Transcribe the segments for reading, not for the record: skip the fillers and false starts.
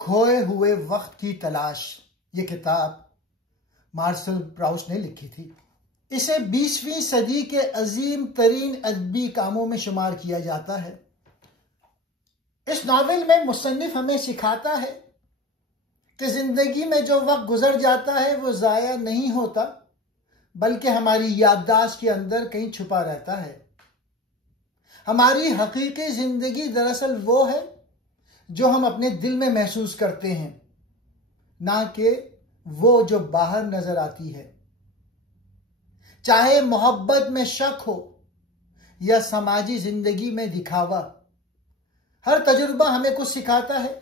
खोए हुए वक्त की तलाश, ये किताब मार्शल प्राउस ने लिखी थी। इसे 20वीं सदी के अजीम तरीन अदबी कामों में शुमार किया जाता है। इस नावल में मुसन्निफ हमें सिखाता है कि जिंदगी में जो वक्त गुजर जाता है वो जाया नहीं होता, बल्कि हमारी याददाश्त के अंदर कहीं छुपा रहता है। हमारी हकीकी जिंदगी दरअसल वो है जो हम अपने दिल में महसूस करते हैं, ना कि वो जो बाहर नजर आती है। चाहे मोहब्बत में शक हो या समाजी जिंदगी में दिखावा, हर तजुर्बा हमें कुछ सिखाता है।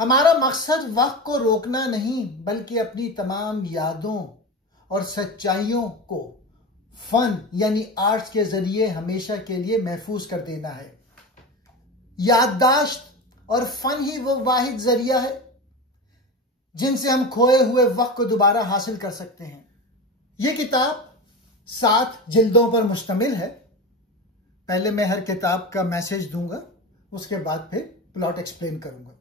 हमारा मकसद वक्त को रोकना नहीं, बल्कि अपनी तमाम यादों और सच्चाइयों को फन यानी आर्ट्स के जरिए हमेशा के लिए महफूज कर देना है। याददाश्त और फन ही वो वाहिद जरिया है जिनसे हम खोए हुए वक्त को दोबारा हासिल कर सकते हैं। ये किताब 7 जिल्दों पर मुश्तमिल है। पहले मैं हर किताब का मैसेज दूंगा, उसके बाद फिर प्लॉट एक्सप्लेन करूंगा।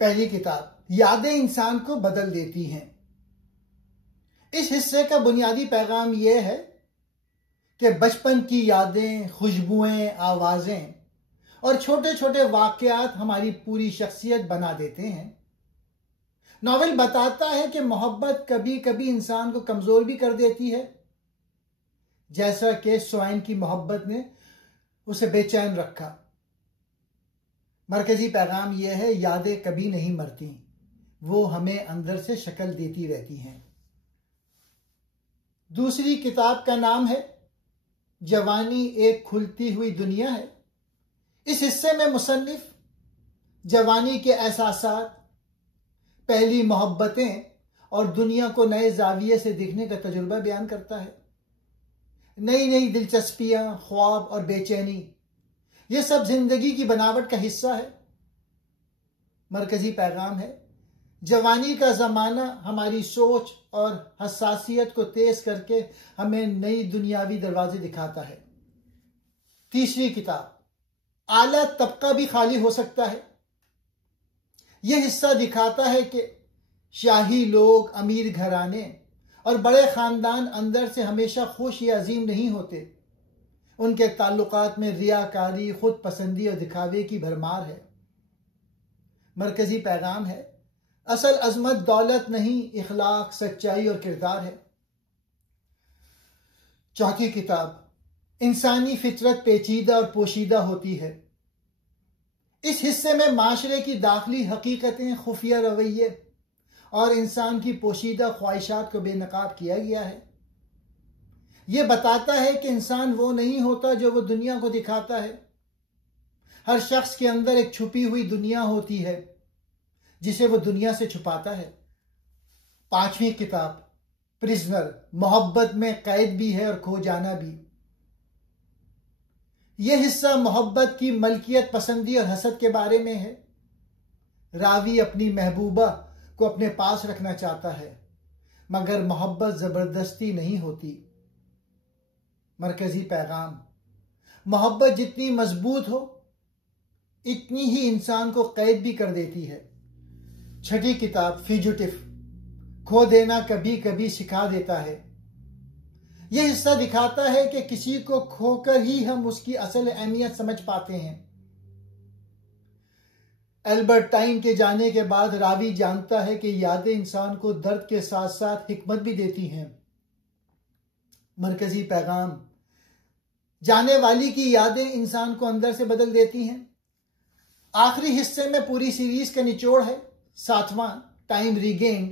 पहली किताब, यादें इंसान को बदल देती हैं। इस हिस्से का बुनियादी पैगाम यह है कि बचपन की यादें, खुशबुएं, आवाजें और छोटे छोटे वाकयात हमारी पूरी शख्सियत बना देते हैं। नॉवेल बताता है कि मोहब्बत कभी कभी इंसान को कमजोर भी कर देती है, जैसा कि स्वाइन की मोहब्बत ने उसे बेचैन रखा। मरकजी पैगाम यह है, यादें कभी नहीं मरती, वो हमें अंदर से शक्ल देती रहती हैं। दूसरी किताब का नाम है जवानी एक खुलती हुई दुनिया है। इस हिस्से में मुसन्निफ जवानी के एहसासात, पहली मोहब्बतें और दुनिया को नए जाविये से देखने का तजुर्बा बयान करता है। नई नई दिलचस्पियां, ख्वाब और बेचैनी, ये सब जिंदगी की बनावट का हिस्सा है। मरकजी पैगाम है, जवानी का जमाना हमारी सोच और हसासियत को तेज करके हमें नई दुनियावी दरवाजे दिखाता है। तीसरी किताब, आला तबका भी खाली हो सकता है। यह हिस्सा दिखाता है कि शाही लोग, अमीर घराने और बड़े खानदान अंदर से हमेशा खुश या अजीम नहीं होते। उनके ताल्लुकात में रियाकारी, खुद पसंदी और दिखावे की भरमार है। मरकजी पैगाम है, असल अजमत दौलत नहीं, इखलाक, सच्चाई और किरदार है। चौथी किताब, इंसानी फितरत पेचीदा और पोशीदा होती है। इस हिस्से में माशरे की दाखिली हकीकतें, खुफिया रवैये और इंसान की पोशीदा ख्वाहिशात को बेनकाब किया गया है। यह बताता है कि इंसान वो नहीं होता जो वो दुनिया को दिखाता है। हर शख्स के अंदर एक छुपी हुई दुनिया होती है जिसे वो दुनिया से छुपाता है। पांचवी किताब, प्रिजनर, मोहब्बत में कैद भी है और खो जाना भी। यह हिस्सा मोहब्बत की मलकियत पसंदी और हसद के बारे में है। रावी अपनी महबूबा को अपने पास रखना चाहता है, मगर मोहब्बत जबरदस्ती नहीं होती। मरकजी पैगाम, मोहब्बत जितनी मजबूत हो इतनी ही इंसान को कैद भी कर देती है। छठी किताब, फ्यूजिटिव, खो देना कभी कभी सिखा देता है। यह हिस्सा दिखाता है कि किसी को खोकर ही हम उसकी असल अहमियत समझ पाते हैं। एल्बर्टाइन के जाने के बाद रावी जानता है कि यादें इंसान को दर्द के साथ साथ हिकमत भी देती हैं। मरकजी पैगाम, जाने वाली की यादें इंसान को अंदर से बदल देती हैं। आखिरी हिस्से में पूरी सीरीज का निचोड़ है। 7वां, टाइम रीगेन्ड,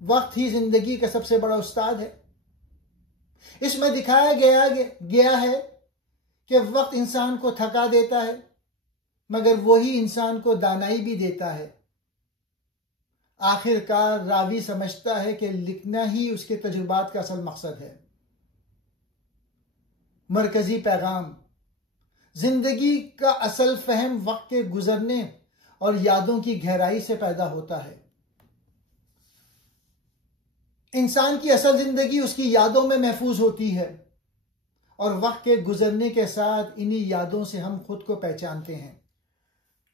वक्त ही जिंदगी का सबसे बड़ा उस्ताद है। इसमें दिखाया गया है कि वक्त इंसान को थका देता है, मगर वही इंसान को दानाई भी देता है। आखिरकार रावी समझता है कि लिखना ही उसके तजुर्बात का असल मकसद है। मरकजी पैगाम, जिंदगी का असल फहम वक्त के गुजरने और यादों की गहराई से पैदा होता है। इंसान की असल जिंदगी उसकी यादों में महफूज होती है और वक्त के गुजरने के साथ इन्हीं यादों से हम खुद को पहचानते हैं।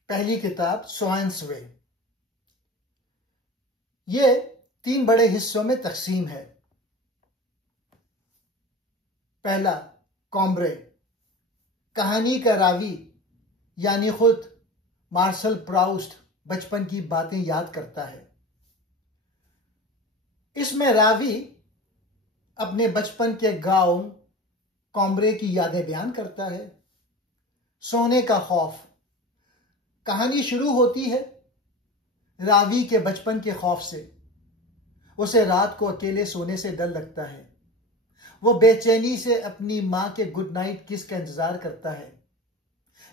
पहली किताब स्वान्स वे, ये 3 बड़े हिस्सों में तकसीम है। पहला, कॉम्ब्रे, कहानी का रावी यानी खुद मार्शल प्राउस्ट बचपन की बातें याद करता है। इसमें रावी अपने बचपन के गांव कॉम्ब्रे की यादें बयान करता है। सोने का खौफ, कहानी शुरू होती है रावी के बचपन के खौफ से। उसे रात को अकेले सोने से डर लगता है। वो बेचैनी से अपनी मां के गुड नाइट किस का इंतजार करता है।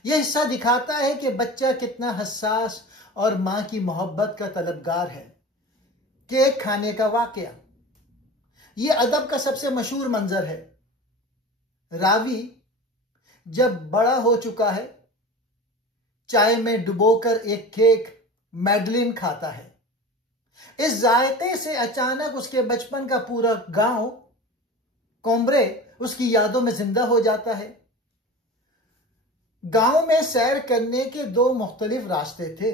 यह हिस्सा दिखाता है कि बच्चा कितना हसास और मां की मोहब्बत का तलबगार है। केक खाने का वाकया, यह अदब का सबसे मशहूर मंजर है। रावी जब बड़ा हो चुका है, चाय में डुबोकर एक केक मैडलिन खाता है। इस जायके से अचानक उसके बचपन का पूरा गांव कॉम्ब्रे उसकी यादों में जिंदा हो जाता है। गांव में सैर करने के 2 मुख्तलिफ रास्ते थे।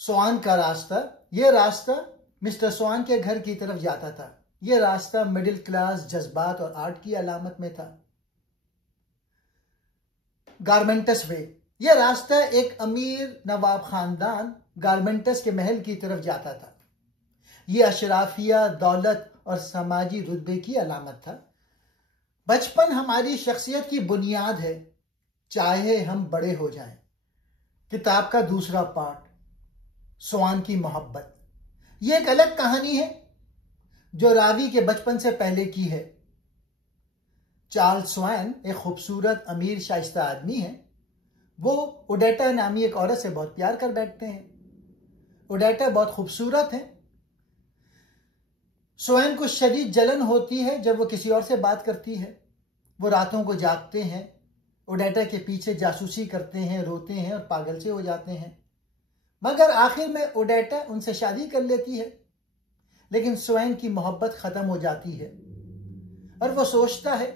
स्वान का रास्ता, यह रास्ता मिस्टर स्वान के घर की तरफ जाता था। यह रास्ता मिडिल क्लास जज्बात और आर्ट की अलामत में था। गारमेंटस वे, यह रास्ता एक अमीर नवाब खानदान गारमेंटस के महल की तरफ जाता था। यह अशराफिया, दौलत और समाजी रुतबे की अलामत था। बचपन हमारी शख्सियत की बुनियाद है, चाहे हम बड़े हो जाएं। किताब का दूसरा पार्ट, स्वान की मोहब्बत, यह एक अलग कहानी है जो रावी के बचपन से पहले की है। चार्ल्स स्वान एक खूबसूरत, अमीर, शाइस्ता आदमी है। वो ओडेटा नामी एक औरत से बहुत प्यार कर बैठते हैं। ओडेटा बहुत खूबसूरत है। स्वान को शदीद जलन होती है जब वो किसी और से बात करती है। वो रातों को जागते हैं, ओडेटा के पीछे जासूसी करते हैं, रोते हैं और पागल से हो जाते हैं। मगर आखिर में ओडेटा उनसे शादी कर लेती है। लेकिन स्वयं की मोहब्बत खत्म हो जाती है और वो सोचता है,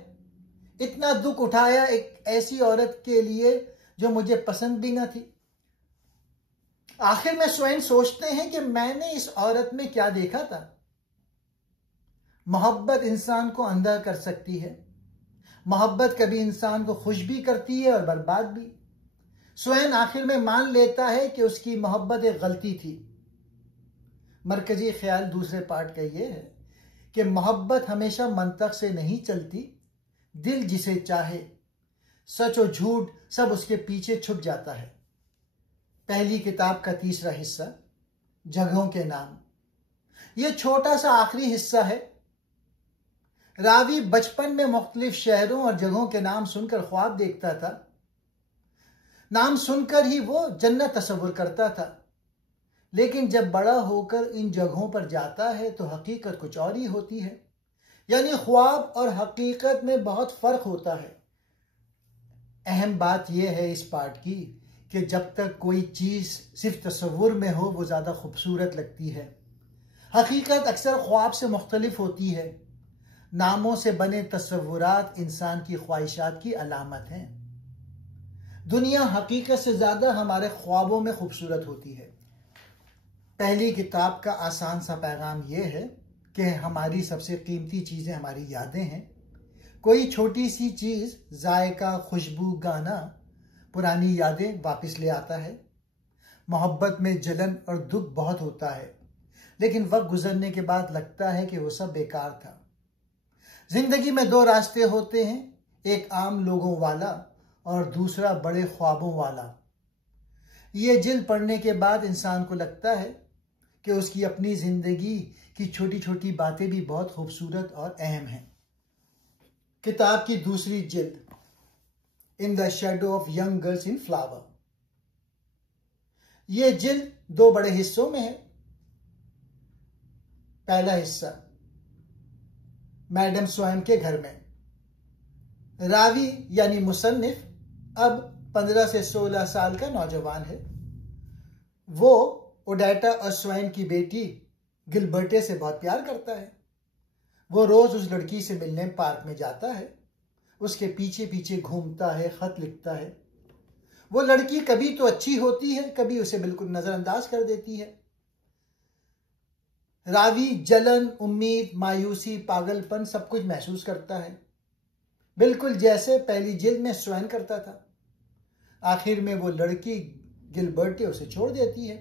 इतना दुख उठाया एक ऐसी औरत के लिए जो मुझे पसंद भी ना थी। आखिर में स्वयं सोचते हैं कि मैंने इस औरत में क्या देखा था। मोहब्बत इंसान को अंधा कर सकती है। मोहब्बत कभी इंसान को खुश भी करती है और बर्बाद भी। स्वयं आखिर में मान लेता है कि उसकी मोहब्बत एक गलती थी। मरकजी ख्याल दूसरे पार्ट का यह है कि मोहब्बत हमेशा मंतक से नहीं चलती। दिल जिसे चाहे, सच और झूठ सब उसके पीछे छुप जाता है। पहली किताब का तीसरा हिस्सा, जगहों के नाम, यह छोटा सा आखिरी हिस्सा है। रावी बचपन में मुख्तलिफ शहरों और जगहों के नाम सुनकर ख्वाब देखता था। नाम सुनकर ही वो जन्नत तस्वुर करता था। लेकिन जब बड़ा होकर इन जगहों पर जाता है तो हकीकत कुछ और ही होती है। यानी ख्वाब और हकीकत में बहुत फर्क होता है। अहम बात यह है इस पार्ट की कि जब तक कोई चीज सिर्फ तस्वुर में हो वो ज्यादा खूबसूरत लगती है। हकीकत अक्सर ख्वाब से मुख्तलिफ होती है। नामों से बने तस्वुरात इंसान की ख्वाहिशात की अलामत हैं। दुनिया हकीकत से ज्यादा हमारे ख्वाबों में खूबसूरत होती है। पहली किताब का आसान सा पैगाम यह है कि हमारी सबसे कीमती चीजें हमारी यादें हैं। कोई छोटी सी चीज, जायका, खुशबू, गाना पुरानी यादें वापस ले आता है। मोहब्बत में जलन और दुख बहुत होता है, लेकिन वक्त गुजरने के बाद लगता है कि वो सब बेकार था। जिंदगी में 2 रास्ते होते हैं, एक आम लोगों वाला और दूसरा बड़े ख्वाबों वाला। ये जिल्द पढ़ने के बाद इंसान को लगता है कि उसकी अपनी जिंदगी की छोटी छोटी बातें भी बहुत खूबसूरत और अहम हैं। किताब की दूसरी जिल्द, In the Shadow of Young Girls in Flower, यह जिल्द 2 बड़े हिस्सों में है। पहला हिस्सा, मैडम स्वयं के घर में। रावी यानी मुसन्निफ अब 15 से 16 साल का नौजवान है। वो ओडेटा और स्वयं की बेटी गिलबर्टे से बहुत प्यार करता है। वो रोज उस लड़की से मिलने पार्क में जाता है, उसके पीछे पीछे घूमता है, खत लिखता है। वो लड़की कभी तो अच्छी होती है, कभी उसे बिल्कुल नजरअंदाज कर देती है। रावी जलन, उम्मीद, मायूसी, पागलपन सब कुछ महसूस करता है, बिल्कुल जैसे पहली जिल्द में स्वयं करता था। आखिर में वो लड़की गिलबर्टे उसे छोड़ देती है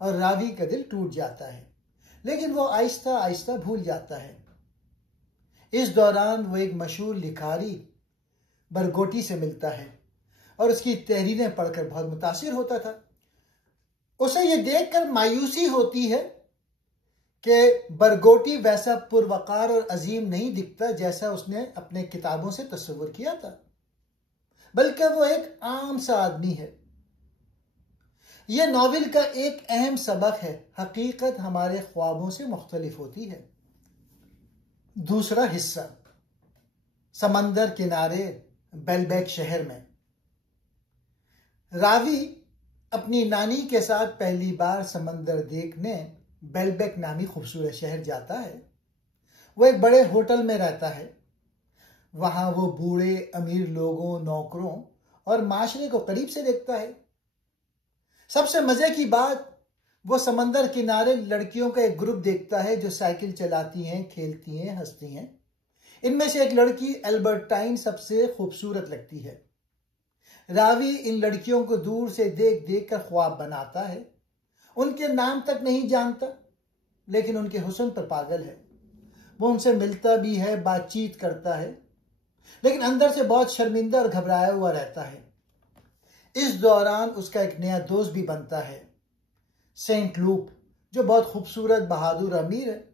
और रावी का दिल टूट जाता है, लेकिन वो आहिस्ता आहिस्ता भूल जाता है। इस दौरान वो एक मशहूर लिखारी बरगोटी से मिलता है और उसकी तहरीरें पढ़कर बहुत मुतासिर होता था। उसे ये देखकर मायूसी होती है कि बरगोटी वैसा पुरवकार और अजीम नहीं दिखता जैसा उसने अपने किताबों से तस्वुर किया था, बल्कि वो एक आम सा आदमी है। यह नॉवेल का एक अहम सबक है, हकीकत हमारे ख्वाबों से मुख्तलिफ होती है। दूसरा हिस्सा, समंदर किनारे बेलबेक शहर में। रावी अपनी नानी के साथ पहली बार समंदर देखने बेलबेक नामी खूबसूरत शहर जाता है। वो एक बड़े होटल में रहता है। वहां वो बूढ़े अमीर लोगों, नौकरों और माशरे को करीब से देखता है। सबसे मजे की बात, वो समंदर किनारे लड़कियों का एक ग्रुप देखता है जो साइकिल चलाती हैं, खेलती हैं, हंसती हैं। इनमें से एक लड़की एल्बर्टाइन सबसे खूबसूरत लगती है। रावी इन लड़कियों को दूर से देख देख कर ख्वाब बनाता है। उनके नाम तक नहीं जानता, लेकिन उनके हुस्न पर पागल है। वो उनसे मिलता भी है, बातचीत करता है, लेकिन अंदर से बहुत शर्मिंदा और घबराया हुआ रहता है। इस दौरान उसका एक नया दोस्त भी बनता है, सेंट लूप, जो बहुत खूबसूरत, बहादुर अमीर है।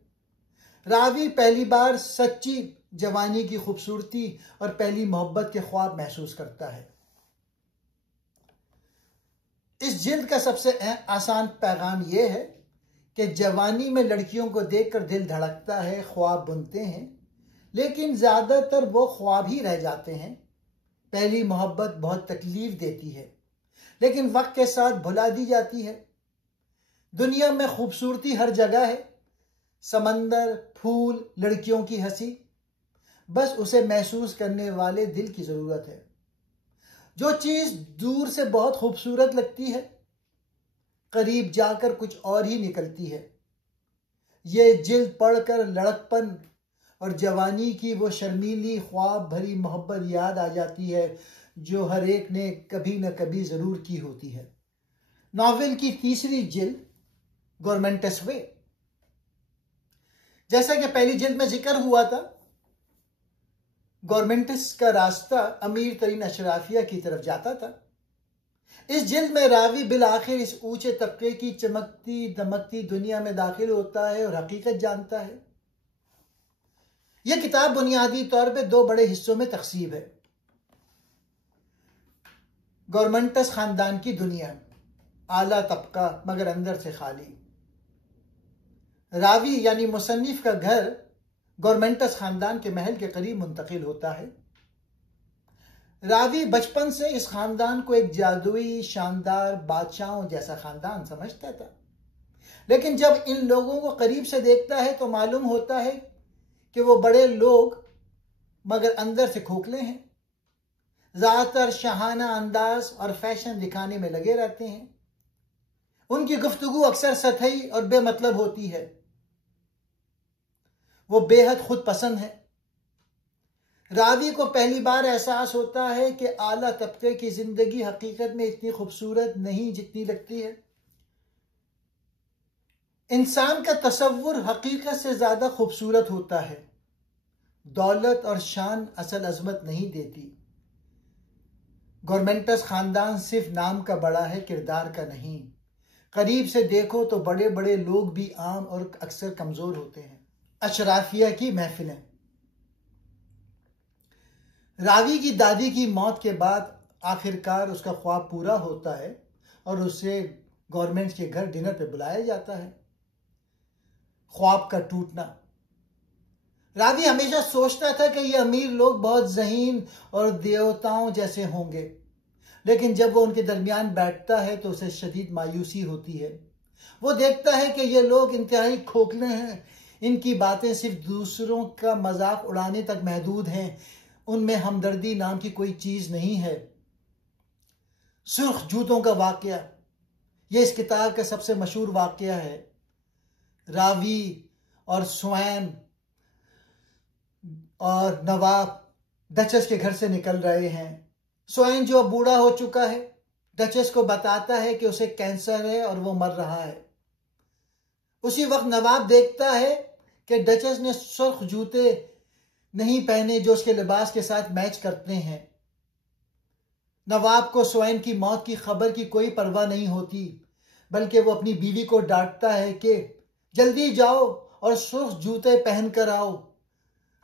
रावी पहली बार सच्ची जवानी की खूबसूरती और पहली मोहब्बत के ख्वाब महसूस करता है। इस जिल्द का सबसे आसान पैगाम यह है कि जवानी में लड़कियों को देखकर दिल धड़कता है, ख्वाब बुनते हैं, लेकिन ज्यादातर वो ख्वाब ही रह जाते हैं। पहली मोहब्बत बहुत तकलीफ देती है, लेकिन वक्त के साथ भुला दी जाती है। दुनिया में खूबसूरती हर जगह है, समंदर, फूल, लड़कियों की हंसी, बस उसे महसूस करने वाले दिल की जरूरत है। जो चीज दूर से बहुत खूबसूरत लगती है, करीब जाकर कुछ और ही निकलती है। ये जिल्द पढ़कर लड़कपन और जवानी की वो शर्मीली ख्वाब भरी मोहब्बत याद आ जाती है जो हर एक ने कभी न कभी जरूर की होती है। नॉवेल की तीसरी जिल्द, गवर्नमेंटस वे। जैसा कि पहली जिल्द में जिक्र हुआ था, गवर्नमेंटस का रास्ता अमीर तरीन अशराफिया की तरफ जाता था। इस जिल्द में रावी बिल आखिर इस ऊंचे तबके की चमकती दमकती दुनिया में दाखिल होता है और हकीकत जानता है। यह किताब बुनियादी तौर पे दो बड़े हिस्सों में तकसीम है। गवर्नमेंटस खानदान की दुनिया, आला तबका मगर अंदर से खाली। रावी यानी मुसन्निफ का घर गवर्नमेंटस खानदान के महल के करीब मुंतकिल होता है। रावी बचपन से इस खानदान को एक जादुई, शानदार, बादशाहों जैसा खानदान समझता था, लेकिन जब इन लोगों को करीब से देखता है तो मालूम होता है कि वो बड़े लोग मगर अंदर से खोखले हैं। ज्यादातर शाहाना अंदाज और फैशन दिखाने में लगे रहते हैं। उनकी गुफ्तगू अक्सर सतही और बेमतलब होती है। वो बेहद खुद पसंद है। रावी को पहली बार एहसास होता है कि आला तबके की जिंदगी हकीकत में इतनी खूबसूरत नहीं जितनी लगती है। इंसान का तसव्वुर हकीकत से ज्यादा खूबसूरत होता है। दौलत और शान असल अजमत नहीं देती। गवर्नमेंटस खानदान सिर्फ नाम का बड़ा है, किरदार का नहीं। करीब से देखो तो बड़े बड़े लोग भी आम और अक्सर कमजोर होते हैं। अशराफिया की महफिलें। रावी की दादी की मौत के बाद आखिरकार उसका ख्वाब पूरा होता है और उसे गवर्नमेंट के घर डिनर पे बुलाया जाता है। ख्वाब का टूटना। रावी हमेशा सोचता था कि ये अमीर लोग बहुत ज़हीन और देवताओं जैसे होंगे, लेकिन जब वो उनके दरमियान बैठता है तो उसे शदीद मायूसी होती है। वो देखता है कि ये लोग इंतहाई खोखले हैं, इनकी बातें सिर्फ दूसरों का मजाक उड़ाने तक महदूद हैं, उनमें हमदर्दी नाम की कोई चीज नहीं है। सुर्ख जूतों का वाकया, यह इस किताब का सबसे मशहूर वाकया है। रावी और स्वैन और नवाब डचस के घर से निकल रहे हैं। स्वैन जो बूढ़ा हो चुका है, डचस को बताता है कि उसे कैंसर है और वो मर रहा है। उसी वक्त नवाब देखता है कि डचस ने सुर्ख जूते नहीं पहने जो उसके लिबास के साथ मैच करते हैं। नवाब को स्वैन की मौत की खबर की कोई परवाह नहीं होती, बल्कि वो अपनी बीवी को डांटता है कि जल्दी जाओ और सुर्ख जूते पहन कर आओ,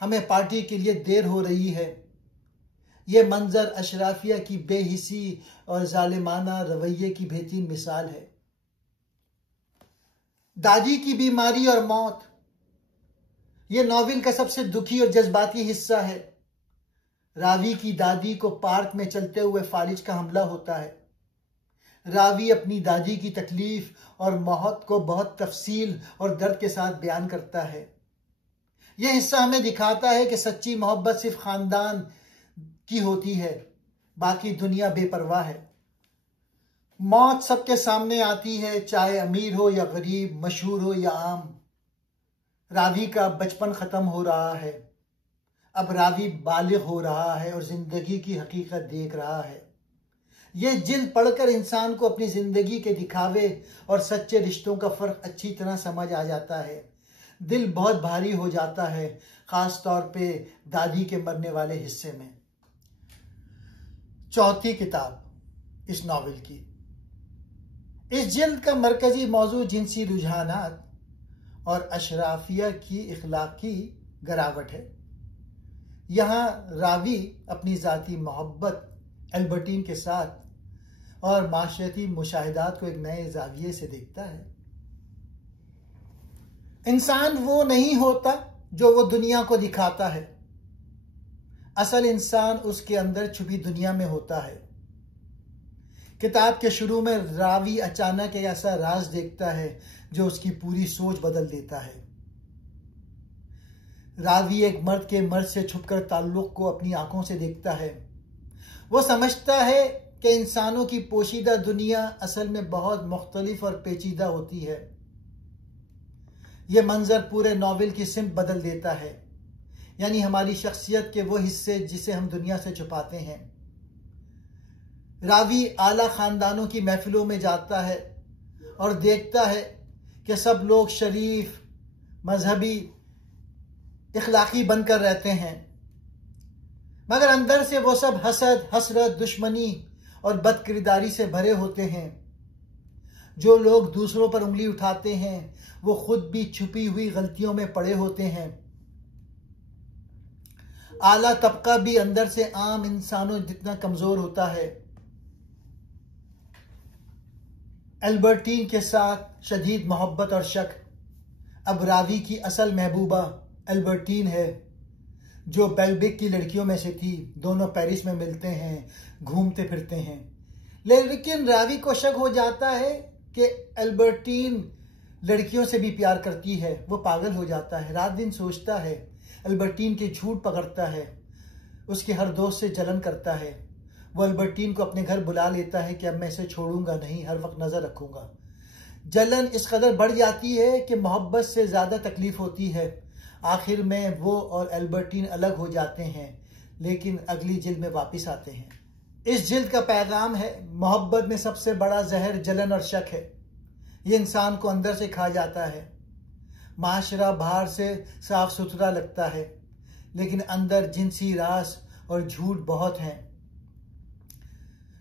हमें पार्टी के लिए देर हो रही है। यह मंजर अशराफिया की बेहिसी और जालिमाना रवैये की बेहतरीन मिसाल है। दादी की बीमारी और मौत, यह नॉवेल का सबसे दुखी और जज्बाती हिस्सा है। रावी की दादी को पार्क में चलते हुए फालिज का हमला होता है। रावी अपनी दादी की तकलीफ और मौत को बहुत तफसील और दर्द के साथ बयान करता है। यह हिस्सा हमें दिखाता है कि सच्ची मोहब्बत सिर्फ खानदान की होती है, बाकी दुनिया बेपरवाह है। मौत सबके सामने आती है, चाहे अमीर हो या गरीब, मशहूर हो या आम। रावी का बचपन खत्म हो रहा है। अब रावी बालिग हो रहा है और जिंदगी की हकीकत देख रहा है। यह जिल्द पढ़कर इंसान को अपनी जिंदगी के दिखावे और सच्चे रिश्तों का फर्क अच्छी तरह समझ आ जाता है। दिल बहुत भारी हो जाता है, खास तौर पे दादी के मरने वाले हिस्से में। चौथी किताब इस नॉवेल की। इस जिल्द का मरकजी मौजू जिनसी रुझानात और अशराफिया की इखलाकी गिरावट है। यहाँ रावी अपनी ज़ाती मोहब्बत एल्बर्टीन के साथ और माशरती मुशाहिदात को एक नए जाविये से देखता है। इंसान वो नहीं होता जो वो दुनिया को दिखाता है, असल इंसान उसके अंदर छुपी दुनिया में होता है। किताब के शुरू में रावी अचानक एक ऐसा राज देखता है जो उसकी पूरी सोच बदल देता है। रावी एक मर्द के मर्द से छुपकर ताल्लुक को अपनी आंखों से देखता है। वो समझता है कि इंसानों की पोशीदा दुनिया असल में बहुत मुख्तलिफ और पेचीदा होती है। यह मंजर पूरे नॉवेल की सिमत बदल देता है, यानी हमारी शख्सियत के वो हिस्से जिसे हम दुनिया से छुपाते हैं। रावी आला खानदानों की महफिलों में जाता है और देखता है कि सब लोग शरीफ, मजहबी, इखलाकी बनकर रहते हैं, मगर अंदर से वो सब हसद, हसरत, दुश्मनी और बदकिरदारी से भरे होते हैं। जो लोग दूसरों पर उंगली उठाते हैं वो खुद भी छुपी हुई गलतियों में पड़े होते हैं। आला तबका भी अंदर से आम इंसानों जितना कमजोर होता है। एल्बर्टीन के साथ शदीद मोहब्बत और शक। अब रावी की असल महबूबा एल्बर्टीन है, जो बेल्बिक की लड़कियों में से थी। दोनों पेरिस में मिलते हैं, घूमते फिरते हैं, लेकिन रावी को शक हो जाता है कि एल्बर्टीन लड़कियों से भी प्यार करती है। वो पागल हो जाता है, रात दिन सोचता है, एल्बर्टीन के झूठ पकड़ता है, उसके हर दोस्त से जलन करता है। वो एल्बर्टीन को अपने घर बुला लेता है कि अब मैं इसे छोड़ूंगा नहीं, हर वक्त नजर रखूंगा। जलन इस कदर बढ़ जाती है कि मोहब्बत से ज्यादा तकलीफ होती है। आखिर में वो और एल्बर्टीन अलग हो जाते हैं, लेकिन अगली जिल्द में वापस आते हैं। इस जिल्द का पैगाम है, मोहब्बत में सबसे बड़ा जहर जलन और शक है। ये इंसान को अंदर से खा जाता है। माशरा बाहर से साफ सुथरा लगता है, लेकिन अंदर जिनसी रास और झूठ बहुत हैं।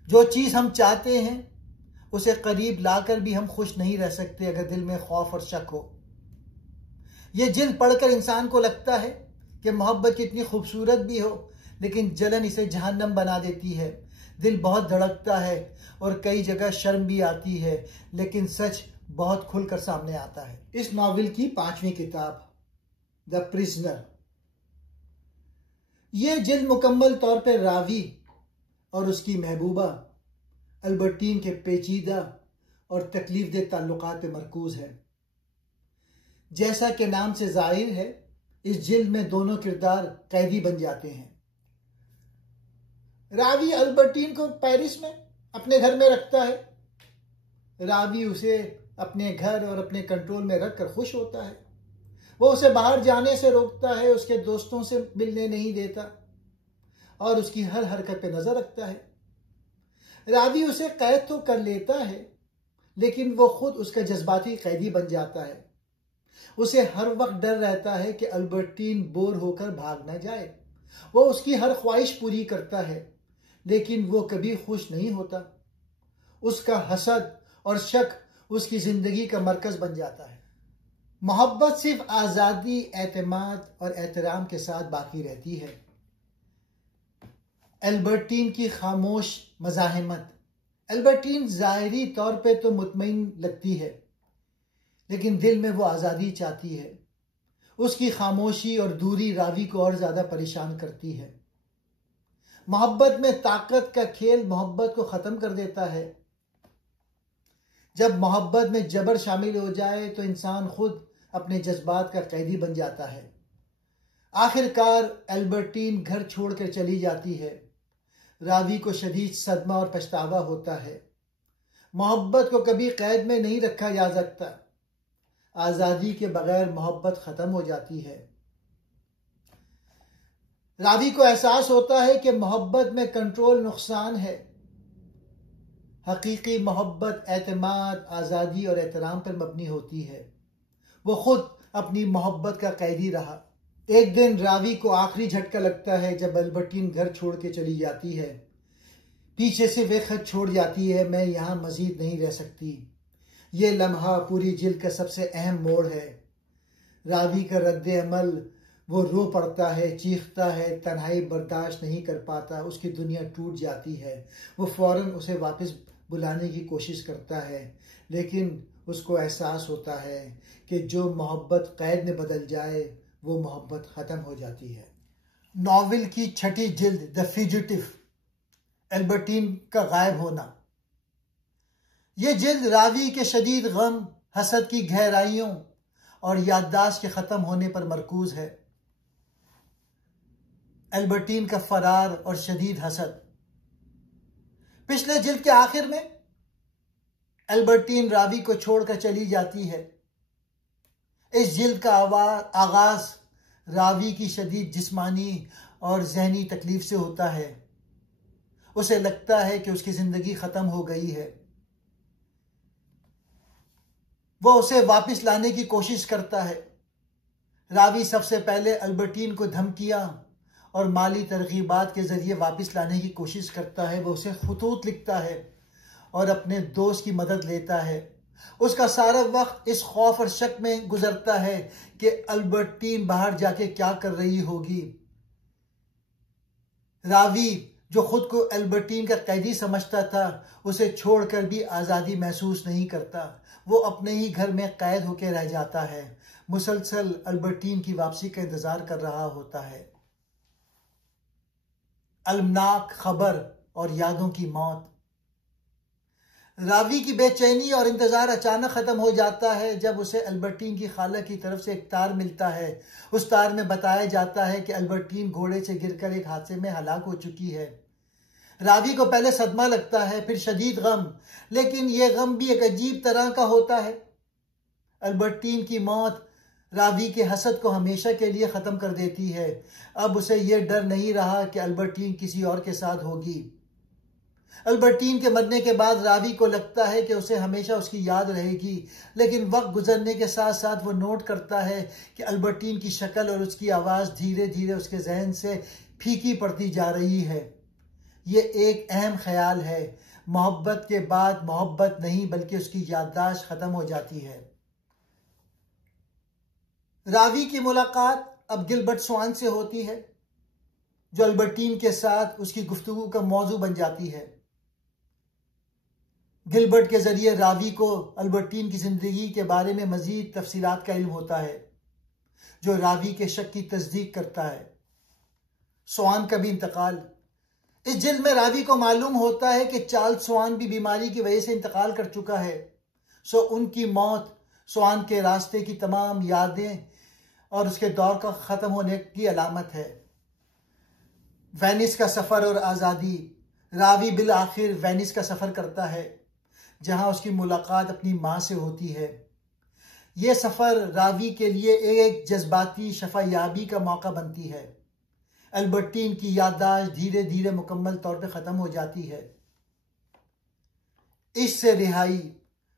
जो चीज हम चाहते हैं उसे करीब लाकर भी हम खुश नहीं रह सकते अगर दिल में खौफ और शक हो। यह जिल्द पढ़कर इंसान को लगता है कि मोहब्बत कितनी खूबसूरत भी हो, लेकिन जलन इसे जहन्नम बना देती है। दिल बहुत धड़कता है और कई जगह शर्म भी आती है, लेकिन सच बहुत खुलकर सामने आता है। इस नॉवेल की 5वीं किताब द प्रिजनर। यह जिल्द मुकम्मल तौर पर रावी और उसकी महबूबा एल्बर्टीन के पेचीदा और तकलीफ दे ताल्लुकात पे मरकूज है। जैसा कि नाम से जाहिर है, इस जिल्द में दोनों किरदार कैदी बन जाते हैं। रावी अल्बर्टीन को पेरिस में अपने घर में रखता है। रावी उसे अपने घर और अपने कंट्रोल में रखकर खुश होता है। वो उसे बाहर जाने से रोकता है, उसके दोस्तों से मिलने नहीं देता और उसकी हर हरकत पे नजर रखता है। रावी उसे कैद तो कर लेता है, लेकिन वो खुद उसका जज्बाती कैदी बन जाता है। उसे हर वक्त डर रहता है कि अल्बर्टीन बोर होकर भाग न जाए। वो उसकी हर ख्वाहिश पूरी करता है, लेकिन वो कभी खुश नहीं होता। उसका हसद और शक उसकी जिंदगी का मरकज बन जाता है। मोहब्बत सिर्फ आजादी, एतमाद और एहतराम के साथ बाकी रहती है। अल्बर्टीन की खामोश मज़ाहिमत। अल्बर्टीन ज़ाहिरी तौर पे तो मुतमईन लगती है, लेकिन दिल में वो आज़ादी चाहती है। उसकी खामोशी और दूरी रावी को और ज़्यादा परेशान करती है। मोहब्बत में ताकत का खेल मोहब्बत को ख़त्म कर देता है। जब मोहब्बत में जबर शामिल हो जाए तो इंसान खुद अपने जज्बात का कैदी बन जाता है। आखिरकार अल्बर्टीन घर छोड़कर चली जाती है। रावी को शदीद सदमा और पछतावा होता है। मोहब्बत को कभी कैद में नहीं रखा जा सकता। आज़ादी के बगैर मोहब्बत ख़त्म हो जाती है। रावी को एहसास होता है कि मोहब्बत में कंट्रोल नुकसान है। हकीकी मोहब्बत एतमाद, आज़ादी और एहतराम पर मबनी होती है। वो खुद अपनी मोहब्बत का कैदी रहा। एक दिन रावी को आखिरी झटका लगता है जब अल्बर्टीन घर छोड़ के चली जाती है। पीछे से वे खत छोड़ जाती है, मैं यहाँ मजीद नहीं रह सकती। ये लम्हा पूरी जिल्द का सबसे अहम मोड़ है। रावी का रद्द अमल, वो रो पड़ता है, चीखता है, तन्हाई बर्दाश्त नहीं कर पाता, उसकी दुनिया टूट जाती है। वो फौरन उसे वापस बुलाने की कोशिश करता है, लेकिन उसको एहसास होता है कि जो मोहब्बत कैद में बदल जाए वो मोहब्बत ख़त्म हो जाती है। नॉवेल की छठी जिल्द द फ्यूजिटिव, अल्बर्टीन का गायब होना। ये जिल्द रावी के शदीद गम, हसद की गहराइयों और याददाश्त के ख़त्म होने पर मरकूज है। अल्बर्टीन का फरार और शदीद हसद। पिछले जिल्द के आखिर में अल्बर्टीन रावी को छोड़कर चली जाती है। इस जिल्द का आगाज रावी की शदीद जिस्मानी और जहनी तकलीफ से होता है। उसे लगता है कि उसकी जिंदगी खत्म हो गई है। वो उसे वापस लाने की कोशिश करता है। रावी सबसे पहले अल्बर्टीन को धमकियां और माली तरगीबात के जरिए वापस लाने की कोशिश करता है। वो उसे खतूत लिखता है और अपने दोस्त की मदद लेता है। उसका सारा वक्त इस खौफ और शक में गुजरता है कि अल्बर्टीन बाहर जाके क्या कर रही होगी। रावी जो खुद को अल्बर्टीन का कैदी समझता था, उसे छोड़कर भी आज़ादी महसूस नहीं करता। वो अपने ही घर में कैद होकर रह जाता है, मुसलसल अल्बर्टीन की वापसी का इंतजार कर रहा होता है। अलमनाक खबर और यादों की मौत। रावी की बेचैनी और इंतजार अचानक खत्म हो जाता है जब उसे अल्बर्टीन की खाला की तरफ से एक तार मिलता है। उस तार में बताया जाता है कि अल्बर्टीन घोड़े से गिरकर एक हादसे में हलाक हो चुकी है। रावी को पहले सदमा लगता है, फिर शदीद गम, लेकिन यह गम भी एक अजीब तरह का होता है। अल्बर्टीन की मौत रावी के हसद को हमेशा के लिए खत्म कर देती है। अब उसे यह डर नहीं रहा कि अल्बर्टीन किसी और के साथ होगी। अल्बर्टीन के मरने के बाद रावी को लगता है कि उसे हमेशा उसकी याद रहेगी, लेकिन वक्त गुजरने के साथ साथ वो नोट करता है कि अल्बर्टीन की शक्ल और उसकी आवाज़ धीरे धीरे उसके जहन से फीकी पड़ती जा रही है। ये एक अहम ख्याल है। मोहब्बत के बाद मोहब्बत नहीं बल्कि उसकी याददाश्त खत्म हो जाती है। रावी की मुलाकात अब गिलबर्ट स्वान से होती है, जो अल्बर्टीन के साथ उसकी गुफ्तगू का मौजू बन जाती है। गिलबर्ट के जरिए रावी को अल्बर्टीन की जिंदगी के बारे में मजीद तफसीलात का इल्म होता है, जो रावी के शक की तस्दीक करता है। स्वान का भी इंतकाल। इस जिल्द में रावी को मालूम होता है कि चार्ल्स स्वान भी बीमारी की वजह से इंतकाल कर चुका है। सो उनकी मौत स्वान के रास्ते की तमाम यादें और उसके दौर का ख़त्म होने की अलामत है। वेनिस का सफ़र और आज़ादी। रावी बिल आखिर वेनिस का सफ़र करता है, जहां उसकी मुलाकात अपनी माँ से होती है। ये सफ़र रावी के लिए एक जज्बाती शफायाबी का मौका बनती है। अल्बर्टीन की याददाश्त धीरे धीरे मुकम्मल तौर पर ख़त्म हो जाती है। इससे रिहाई,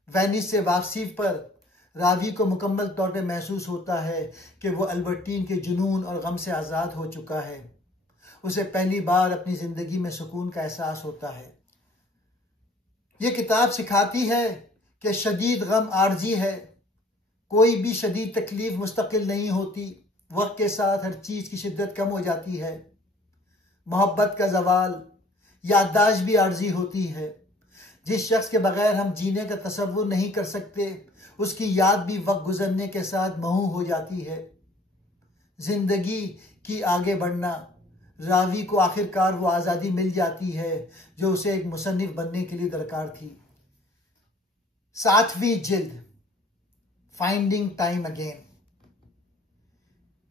वेनिस से वापसी पर रावी को मुकम्मल तौर पर महसूस होता है कि वो अल्बर्टीन के जुनून और गम से आज़ाद हो चुका है। उसे पहली बार अपनी ज़िंदगी में सुकून का एहसास होता है। ये किताब सिखाती है कि शदीद गम आर्जी है। कोई भी शदीद तकलीफ मुस्तकिल नहीं होती। वक्त के साथ हर चीज़ की शिद्दत कम हो जाती है। मोहब्बत का जवाल, याददाश्त भी आर्जी होती है। जिस शख्स के बगैर हम जीने का तसव्वुर नहीं कर सकते, उसकी याद भी वक्त गुजरने के साथ महू हो जाती है। जिंदगी की आगे बढ़ना। रावी को आखिरकार वो आज़ादी मिल जाती है जो उसे एक मुसन्निफ बनने के लिए दरकार थी। 7वीं जिल्द, फाइंडिंग टाइम अगेन।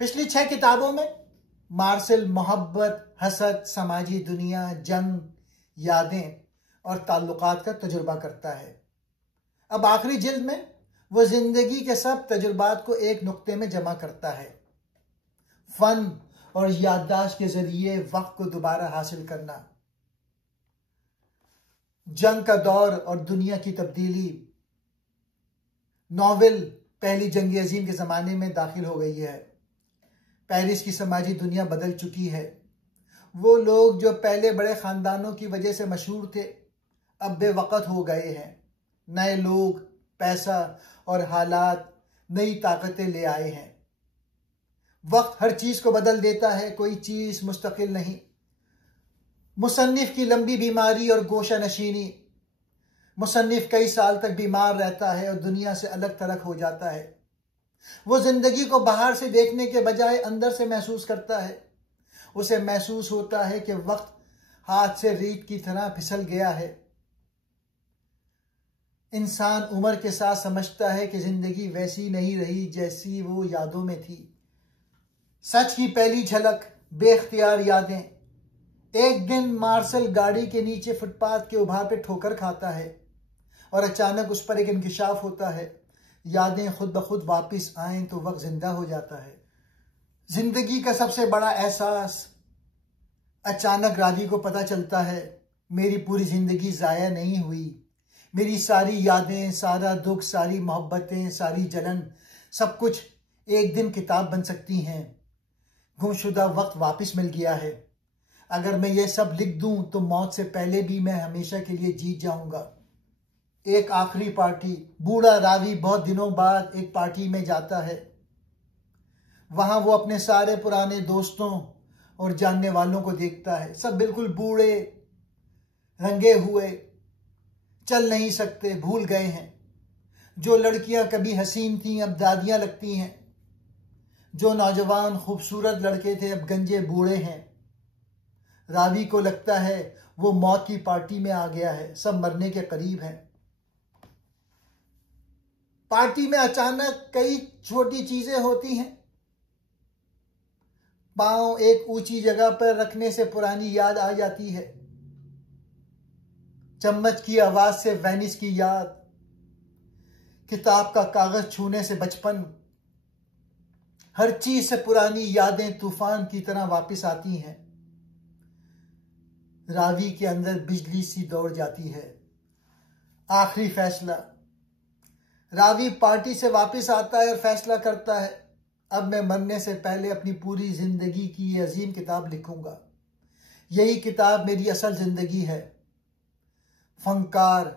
पिछली 6 किताबों में मार्सेल मोहब्बत, हसद, समाजी दुनिया, जंग, यादें और ताल्लुकात का तजुर्बा करता है। अब आखिरी जिल्द में वो जिंदगी के सब तजुर्बात को एक नुक्ते में जमा करता है। फन और याददाश्त के जरिए वक्त को दोबारा हासिल करना। जंग का दौर और दुनिया की तब्दीली। नॉवेल पहली जंग अजीम के ज़माने में दाखिल हो गई है। पेरिस की समाजी दुनिया बदल चुकी है। वो लोग जो पहले बड़े ख़ानदानों की वजह से मशहूर थे, अब बेवक़्त हो गए हैं। नए लोग, पैसा और हालात नई ताकतें ले आए हैं। वक्त हर चीज़ को बदल देता है, कोई चीज़ मुस्तकिल नहीं। मुसन्निफ की लंबी बीमारी और गोशा नशीनी। मुसन्निफ कई साल तक बीमार रहता है और दुनिया से अलग थलग हो जाता है। वो जिंदगी को बाहर से देखने के बजाय अंदर से महसूस करता है। उसे महसूस होता है कि वक्त हाथ से रीत की तरह फिसल गया है। इंसान उम्र के साथ समझता है कि जिंदगी वैसी नहीं रही जैसी वो यादों में थी। सच की पहली झलक, बेख्तियार यादें। एक दिन मार्शल गाड़ी के नीचे फुटपाथ के उभार पे ठोकर खाता है और अचानक उस पर एक इंकिशाफ होता है। यादें खुद ब खुद वापिस आएं तो वक्त जिंदा हो जाता है। जिंदगी का सबसे बड़ा एहसास। अचानक रावी को पता चलता है, मेरी पूरी जिंदगी ज़ाया नहीं हुई। मेरी सारी यादें, सारा दुख, सारी मोहब्बतें, सारी जलन, सब कुछ एक दिन किताब बन सकती हैं। गुमशुदा वक्त वापस मिल गया है। अगर मैं ये सब लिख दूं तो मौत से पहले भी मैं हमेशा के लिए जीत जाऊंगा। एक आखिरी पार्टी। बूढ़ा रावी बहुत दिनों बाद एक पार्टी में जाता है। वहां वो अपने सारे पुराने दोस्तों और जानने वालों को देखता है। सब बिल्कुल बूढ़े, रंगे हुए, चल नहीं सकते, भूल गए हैं। जो लड़कियां कभी हसीन थीं अब दादियां लगती हैं। जो नौजवान खूबसूरत लड़के थे अब गंजे बूढ़े हैं। रावी को लगता है वो मौत की पार्टी में आ गया है। सब मरने के करीब हैं। पार्टी में अचानक कई छोटी चीजें होती हैं। पांव एक ऊंची जगह पर रखने से पुरानी याद आ जाती है। चम्मच की आवाज से वेनिस की याद। किताब का कागज छूने से बचपन। हर चीज से पुरानी यादें तूफान की तरह वापस आती हैं। रावी के अंदर बिजली सी दौड़ जाती है। आखिरी फैसला। रावी पार्टी से वापस आता है और फैसला करता है, अब मैं मरने से पहले अपनी पूरी जिंदगी की ये अजीम किताब लिखूंगा। यही किताब मेरी असल जिंदगी है। फनकार,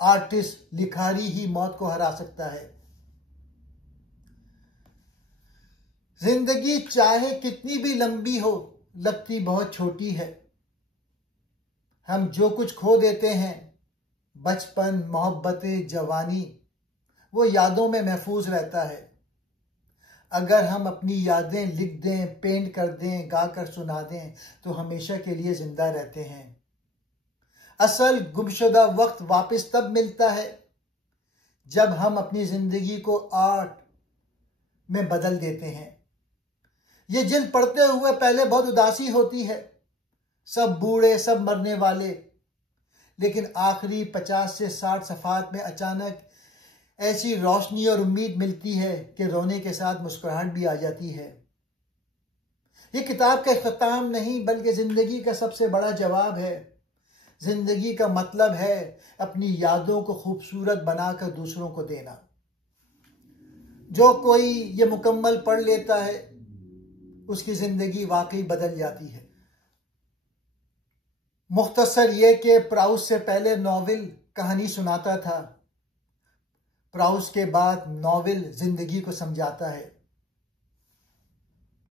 आर्टिस्ट, लिखारी ही मौत को हरा सकता है। जिंदगी चाहे कितनी भी लंबी हो, लगती बहुत छोटी है। हम जो कुछ खो देते हैं, बचपन, मोहब्बतें, जवानी, वो यादों में महफूज रहता है। अगर हम अपनी यादें लिख दें, पेंट कर दें, गाकर सुना दें तो हमेशा के लिए जिंदा रहते हैं। असल गुमशुदा वक्त वापस तब मिलता है जब हम अपनी जिंदगी को आर्ट में बदल देते हैं। ये जिल्द पढ़ते हुए पहले बहुत उदासी होती है, सब बूढ़े, सब मरने वाले, लेकिन आखिरी 50 से 60 सफ़ात में अचानक ऐसी रोशनी और उम्मीद मिलती है कि रोने के साथ मुस्कुराहट भी आ जाती है। ये किताब का इख्तिताम नहीं बल्कि जिंदगी का सबसे बड़ा जवाब है। जिंदगी का मतलब है अपनी यादों को खूबसूरत बनाकर दूसरों को देना। जो कोई ये मुकम्मल पढ़ लेता है उसकी जिंदगी वाकई बदल जाती है। मुख्तसर ये कि प्राउस्ट से पहले नॉवेल कहानी सुनाता था, प्राउस्ट के बाद नॉवेल जिंदगी को समझाता है।